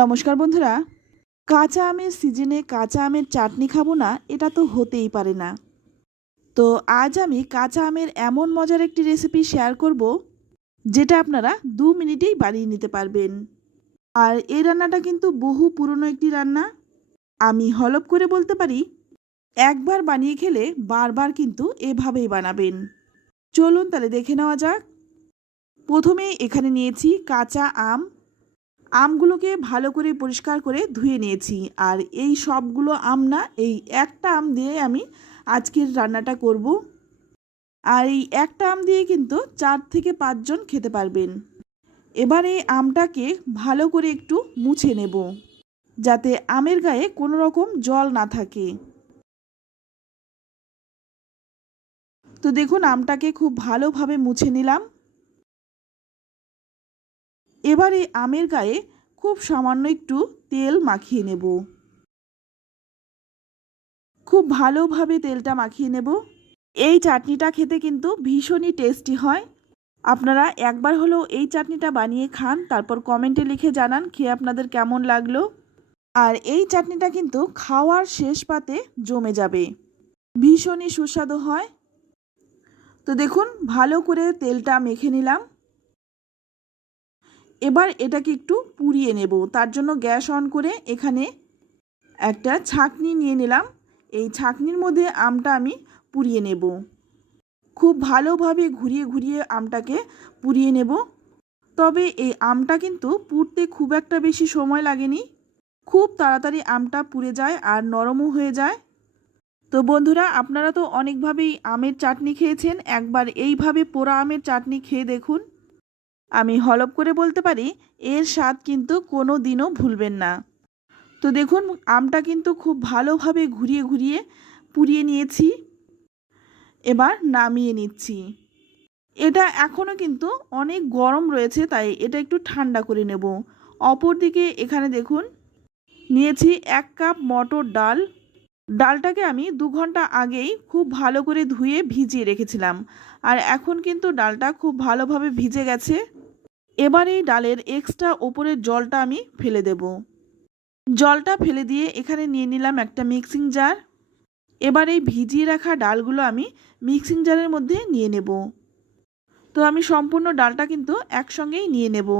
নমস্কার বন্ধুরা। কাঁচা আমের সিজনে কাঁচা আমের চাটনি খাবো না, এটা তো হতেই পারে না। তো আজ আমি কাঁচা আমের এমন মজার একটি রেসিপি শেয়ার করব, যেটা আপনারা 2 মিনিটেই বানিয়ে নিতে পারবেন। আর এই রান্নাটা কিন্তু বহু পুরনো একটি রান্না। আমি হলপ করে বলতে পারি, একবার বানিয়ে খেলে বারবার কিন্তু এভাবেই বানাবেন। চলুন তাহলে দেখে নেওয়া যাক। প্রথমে এখানে নিয়েছি কাঁচা আম। আমগুলোকে ভালো করে পরিষ্কার করে ধুয়ে নিয়েছি। আর এই সবগুলো আম না, এই একটা আম দিয়ে আমি আজকের রান্নাটা করব। আর এই একটা আম দিয়ে কিন্তু 4 থেকে 5 জন খেতে পারবেন। এবার এই আমটাকে ভালো করে একটু মুছে নেব, যাতে আমের গায়ে কোনো রকম জল না থাকে। তো দেখুন, আমটাকে খুব ভালোভাবে মুছে নিলাম। এবার এই আমের গায়ে খুব সামান্য একটু তেল মাখিয়ে নেব। খুব ভালোভাবে তেলটা মাখিয়ে নেব। এই চাটনিটা খেতে কিন্তু ভীষণই টেস্টি হয়। আপনারা একবার হলেও এই চাটনিটা বানিয়ে খান, তারপর কমেন্টে লিখে জানান খেয়ে আপনাদের কেমন লাগলো। আর এই চাটনিটা কিন্তু খাওয়ার শেষ পাতে জমে যাবে, ভীষণই সুস্বাদু হয়। তো দেখুন, ভালো করে তেলটা মেখে নিলাম। এবার এটাকে একটু পুড়িয়ে নেব। তার জন্য গ্যাস অন করে এখানে একটা ছাঁকনি নিয়ে নিলাম। এই ছাঁকনির মধ্যে আমটা আমি পুড়িয়ে নেব। খুব ভালোভাবে ঘুরিয়ে ঘুরিয়ে আমটাকে পুড়িয়ে নেব। তবে এই আমটা কিন্তু পুড়তে খুব একটা বেশি সময় লাগেনি। খুব তাড়াতাড়ি আমটা পুড়ে যায় আর নরমও হয়ে যায়। তো বন্ধুরা, আপনারা তো অনেকভাবেই আমের চাটনি খেয়েছেন, একবার এইভাবে পোড়া আমের চাটনি খেয়ে দেখুন। আমি হলপ করে বলতে পারি, এর স্বাদ কিন্তু কোনো দিনও ভুলবেন না। তো দেখুন, আমটা কিন্তু খুব ভালোভাবে ঘুরিয়ে ঘুরিয়ে পুড়িয়ে নিয়েছি। এবার নামিয়ে নিচ্ছি। এটা এখনও কিন্তু অনেক গরম রয়েছে, তাই এটা একটু ঠান্ডা করে নেব। অপরদিকে এখানে দেখুন, নিয়েছি 1 কাপ মটর ডাল। ডালটাকে আমি 2 ঘন্টা আগেই খুব ভালো করে ধুয়ে ভিজিয়ে রেখেছিলাম। আর এখন কিন্তু ডালটা খুব ভালোভাবে ভিজে গেছে। এবার এই ডালের এক্সট্রা ওপরের জলটা আমি ফেলে দেব। জলটা ফেলে দিয়ে এখানে নিয়ে নিলাম একটা মিক্সিং জার। এবার এই ভিজিয়ে রাখা ডালগুলো আমি মিক্সিং জারের মধ্যে নিয়ে নেব। তো আমি সম্পূর্ণ ডালটা কিন্তু একসঙ্গেই নিয়ে নেব।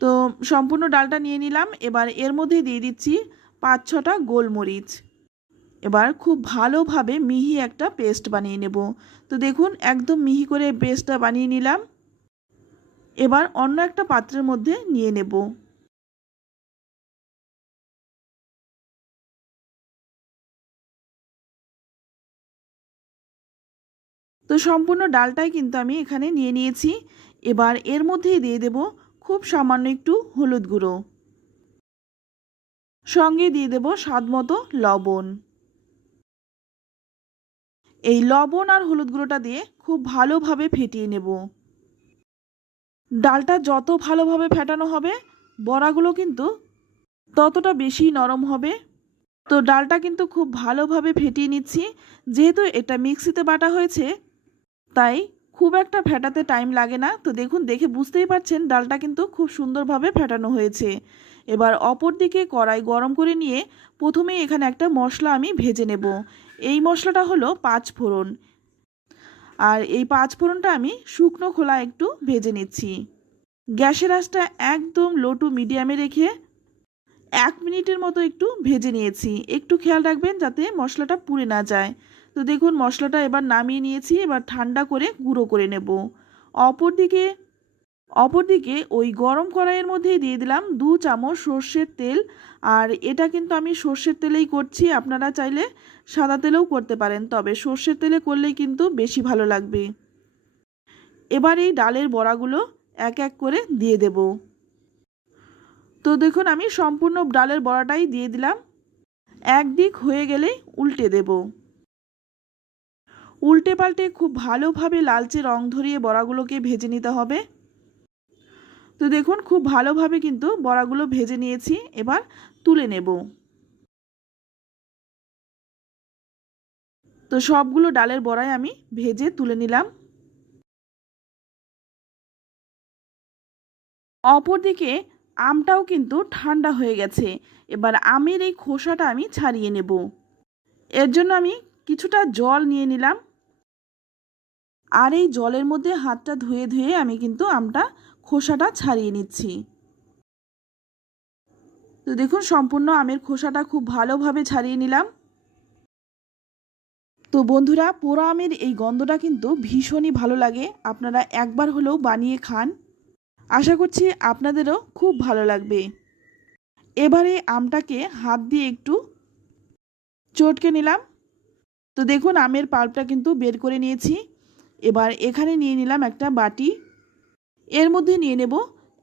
তো সম্পূর্ণ ডালটা নিয়ে নিলাম। এবার এর মধ্যে দিয়ে দিচ্ছি 5-6টা গোলমরিচ। এবার খুব ভালোভাবে মিহি একটা পেস্ট বানিয়ে নেব। তো দেখুন, একদম মিহি করে পেস্টটা বানিয়ে নিলাম। এবার অন্য একটা পাত্রের মধ্যে নিয়ে নেব। তো সম্পূর্ণ ডালটাই কিন্তু আমি এখানে নিয়ে নিয়েছি। এবার এর মধ্যেই দিয়ে দেব খুব সামান্য একটু হলুদ গুঁড়ো। সঙ্গে দিয়ে দেব স্বাদমতো লবণ। এই লবণ আর হলুদ গুঁড়োটা দিয়ে খুব ভালোভাবে ফেটিয়ে নেব। ডালটা যত ভালোভাবে ফেটানো হবে, বড়াগুলো কিন্তু ততটা বেশি নরম হবে। তো ডালটা কিন্তু খুব ভালোভাবে ফেটিয়ে নিচ্ছি। যেহেতু এটা মিক্সিতে বাটা হয়েছে, তাই খুব একটা ফেটাতে টাইম লাগে না। তো দেখুন, দেখে বুঝতেই পারছেন ডালটা কিন্তু খুব সুন্দরভাবে ফেটানো হয়েছে। এবার অপর দিকে কড়াই গরম করে নিয়ে প্রথমেই এখানে একটা মশলা আমি ভেজে নেব। এই মশলাটা হলো 5 ফোড়ন। আর এই 5 ফোড়নটা আমি শুকনো খোলা একটু ভেজে নিচ্ছি। গ্যাসের আঁচটা একদম লো টু মিডিয়ামে রেখে 1 মিনিটের মতো একটু ভেজে নিয়েছি। একটু খেয়াল রাখবেন যাতে মশলাটা পুড়ে না যায়। তো দেখুন, মশলাটা এবার নামিয়ে নিয়েছি। এবার ঠান্ডা করে গুঁড়ো করে নেব। অপরদিকে অপরদিকে ওই গরম কড়াইয়ের মধ্যেই দিয়ে দিলাম 2 চামচ সর্ষের তেল। আর এটা কিন্তু আমি সর্ষের তেলেই করছি, আপনারা চাইলে সাদা তেলেও করতে পারেন, তবে সর্ষের তেলে করলেই কিন্তু বেশি ভালো লাগবে। এবার এই ডালের বড়াগুলো এক এক করে দিয়ে দেব। তো দেখুন, আমি সম্পূর্ণ ডালের বড়াটাই দিয়ে দিলাম। একদিক হয়ে গেলেই উল্টে দেব। উল্টে পাল্টে খুব ভালোভাবে লালচে রং ধরিয়ে বড়াগুলোকে ভেজে নিতে হবে। তো দেখুন, খুব ভালোভাবে কিন্তু বড়াগুলো ভেজে নিয়েছি। এবার তুলে নেব। তো সবগুলো ডালের বড়াই আমি ভেজে তুলে নিলাম। অপরদিকে আমটাও কিন্তু ঠান্ডা হয়ে গেছে। এবার আমের এই খোসাটা আমি ছাড়িয়ে নেব। এর জন্য আমি কিছুটা জল নিয়ে নিলাম, আর এই জলের মধ্যে হাতটা ধুয়ে ধুয়ে আমি কিন্তু আমটা খোসাটা ছাড়িয়ে নিচ্ছি। তো দেখুন সম্পূর্ণ আমের খোসাটা খুব ভালোভাবে ছাড়িয়ে নিলাম। তো বন্ধুরা, পোড়া আমের এই গন্ধটা কিন্তু ভীষণই ভালো লাগে। আপনারা একবার হলেও বানিয়ে খান, আশা করছি আপনাদেরও খুব ভালো লাগবে। এবারে আমটাকে হাত দিয়ে একটু চটকে নিলাম। তো দেখুন আমের পাল্পটা কিন্তু বের করে নিয়েছি। এবার এখানে নিয়ে নিলাম একটা বাটি, এর মধ্যে নিয়ে নেব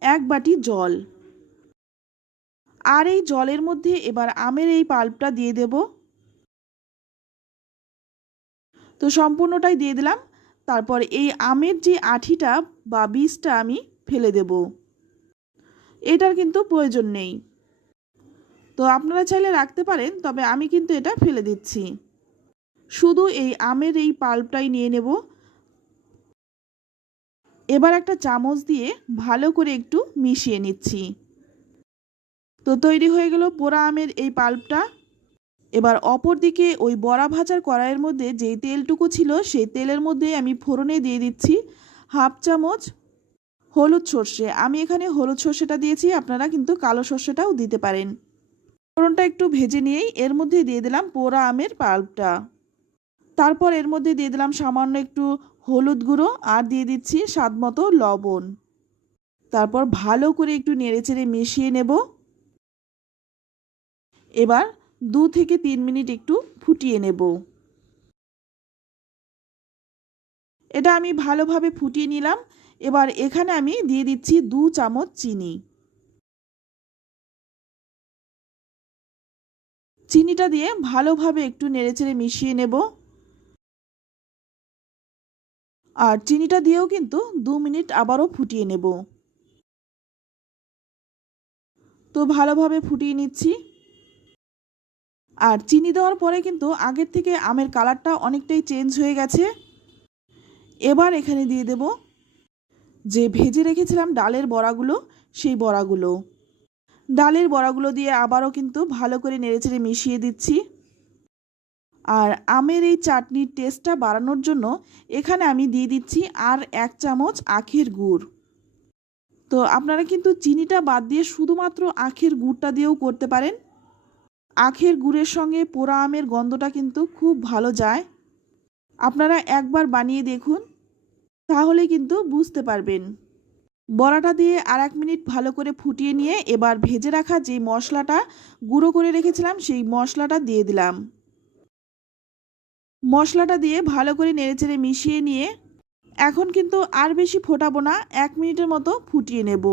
1 বাটি জল, আর এই জলের মধ্যে এবার আমের এই পাল্পটা দিয়ে দেব। তো সম্পূর্ণটাই দিয়ে দিলাম। তারপর এই আমের যে আঠিটা বা বীজটা আমি ফেলে দেব, এটার কিন্তু প্রয়োজন নেই। তো আপনারা চাইলে রাখতে পারেন, তবে আমি কিন্তু এটা ফেলে দিচ্ছি। শুধু এই আমের এই পাল্পটাই নিয়ে নেব। এবার একটা চামচ দিয়ে ভালো করে একটু মিশিয়ে নিচ্ছি। তো তৈরি হয়ে গেল পোড়া আমের এই পাল্পটা। এবার অপর দিকে ওই বড়া ভাজার কড়াইয়ের মধ্যে যেই তেলটুকু ছিল সেই তেলের মধ্যে আমি ফোড়নে দিয়ে দিচ্ছি 1/2 চামচ হলুদ সর্ষে। আমি এখানে হলুদ সর্ষেটা দিয়েছি, আপনারা কিন্তু কালো সর্ষেটাও দিতে পারেন। ফোড়নটা একটু ভেজে নিয়েই এর মধ্যে দিয়ে দিলাম পোড়া আমের পাল্পটা। তারপর এর মধ্যে দিয়ে দিলাম সামান্য একটু হলুদ গুঁড়ো, আর দিয়ে দিচ্ছি স্বাদমতো লবণ। তারপর ভালো করে একটু নেড়েচেড়ে মিশিয়ে নেব। এবার 2 থেকে 3 মিনিট একটু ফুটিয়ে নেব। এটা আমি ভালোভাবে ফুটিয়ে নিলাম। এবার এখানে আমি দিয়ে দিচ্ছি 2 চামচ চিনি। চিনিটা দিয়ে ভালোভাবে একটু নেড়েচেড়ে মিশিয়ে নেব। আর চিনিটা দিয়েও কিন্তু 2 মিনিট আবারও ফুটিয়ে নেব। তো ভালোভাবে ফুটিয়ে নিচ্ছি। আর চিনি দেওয়ার পরে কিন্তু আগের থেকে আমের কালারটা অনেকটাই চেঞ্জ হয়ে গেছে। এবার এখানে দিয়ে দেব যে ভেজে রেখেছিলাম ডালের বড়াগুলো, সেই বড়াগুলো। ডালের বড়াগুলো দিয়ে আবারও কিন্তু ভালো করে নেড়েচেড়ে মিশিয়ে দিচ্ছি। আর আমের এই চাটনির টেস্টটা বাড়ানোর জন্য এখানে আমি দিয়ে দিচ্ছি আর 1 চামচ আখের গুড়। তো আপনারা কিন্তু চিনিটা বাদ দিয়ে শুধুমাত্র আখের গুড়টা দিয়েও করতে পারেন। আখের গুড়ের সঙ্গে পোড়া আমের গন্ধটা কিন্তু খুব ভালো যায়। আপনারা একবার বানিয়ে দেখুন, তাহলে কিন্তু বুঝতে পারবেন। বড়াটা দিয়ে আর 1 মিনিট ভালো করে ফুটিয়ে নিয়ে এবার ভেজে রাখা যে মশলাটা গুঁড়ো করে রেখেছিলাম সেই মশলাটা দিয়ে দিলাম। মশলাটা দিয়ে ভালো করে নেড়েচেড়ে মিশিয়ে নিয়ে এখন কিন্তু আর বেশি ফোটাবো না, 1 মিনিটের মতো ফুটিয়ে নেব।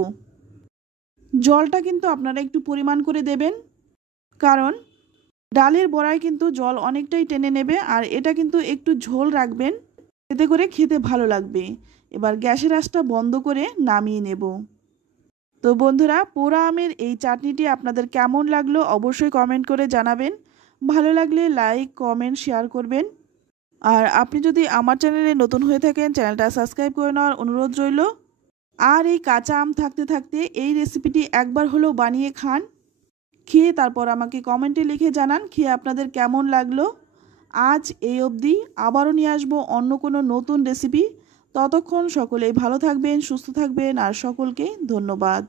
জলটা কিন্তু আপনারা একটু পরিমাণ করে দেবেন, কারণ ডালের বড়ায় কিন্তু জল অনেকটাই টেনে নেবে, আর এটা কিন্তু একটু ঝোল রাখবেন, এতে করে খেতে ভালো লাগবে। এবার গ্যাসের আঁচটা বন্ধ করে নামিয়ে নেব। তো বন্ধুরা, পোড়া আমের এই চাটনিটি আপনাদের কেমন লাগলো অবশ্যই কমেন্ট করে জানাবেন। ভালো লাগলে লাইক, কমেন্ট, শেয়ার করবেন। আর আপনি যদি আমার চ্যানেলে নতুন হয়ে থাকেন, চ্যানেলটা সাবস্ক্রাইব করে নেওয়ার অনুরোধ রইল। আর এই কাঁচা আম থাকতে থাকতে এই রেসিপিটি একবার হলেও বানিয়ে খান। খেয়ে তারপর আমাকে কমেন্টে লিখে জানান খেয়ে আপনাদের কেমন লাগলো। আজ এই অবধি, আবারও নিয়ে আসবো অন্য কোনো নতুন রেসিপি। ততক্ষণ সকলেই ভালো থাকবেন, সুস্থ থাকবেন, আর সকলকে ধন্যবাদ।